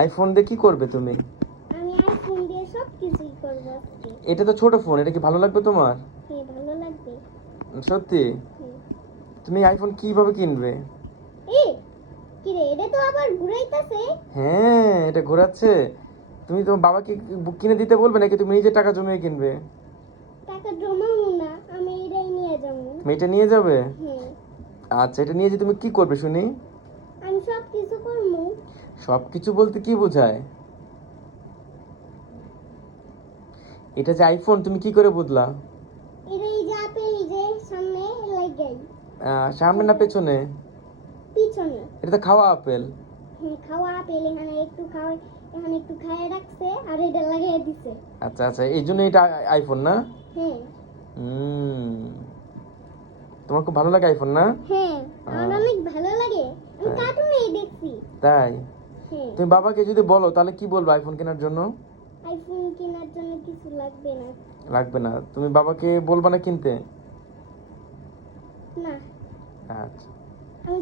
IPhone দিয়ে কি করবে তুমি? আমি আইফোন দিয়ে সব কিছুই করবো আজকে। এটা তো ছোট ফোন, এটা কি ভালো লাগবে তোমার? হ্যাঁ, ভালো লাগবে। সত্যি? হ্যাঁ। তুমি আইফোন কিভাবে কিনবে? এ কি রে, এটা তো আবার ঘুরাইতেছে। হ্যাঁ, এটা ঘোরাচ্ছে। তুমি তোমার বাবাকে কিনে দিতে বলবে নাকি তুমি নিজে টাকা জমিয়ে কিনবে? টাকা জমাবো না, আমি এটাই নিয়ে যাবো। তুমি এটা নিয়ে যাবে? হ্যাঁ, আচ্ছা, এটা নিয়ে যে তুমি কি করবে শুনি? আমি সব কিছু করবো। সবকিছু বলতে কি বোঝায়? এটা যে আইফোন, তুমি কি করে বুঝলা? এটাই যে আপেল যে সামনে লাগাই। সামনে না পেছনে? পিছনে। এটা তো খাওয়া আপেল। হ্যাঁ, খাওয়া আপেল এখানে একটু খাওয়াই, এখানে একটু খাইয়ে রাখছে আর এটা লাগিয়ে দিছে। আচ্ছা আচ্ছা, এই জন্য এটা আইফোন না? হ্যাঁ। হুম। তোমার খুব ভালো লাগে আইফোন না? হ্যাঁ, আমার অনেক ভালো লাগে। আমি তাই? কার্টুনেই দেখছি। তাই? হ্যাঁ। তুমি বাবাকে যদি বলো তাহলে কি বলবো আইফোন কেনার জন্য? আইফোন কেনার জন্য কিছু লাগবে না। লাগবে না? তুমি বাবাকে বলবা না কিনতে? না। আচ্ছা। আমি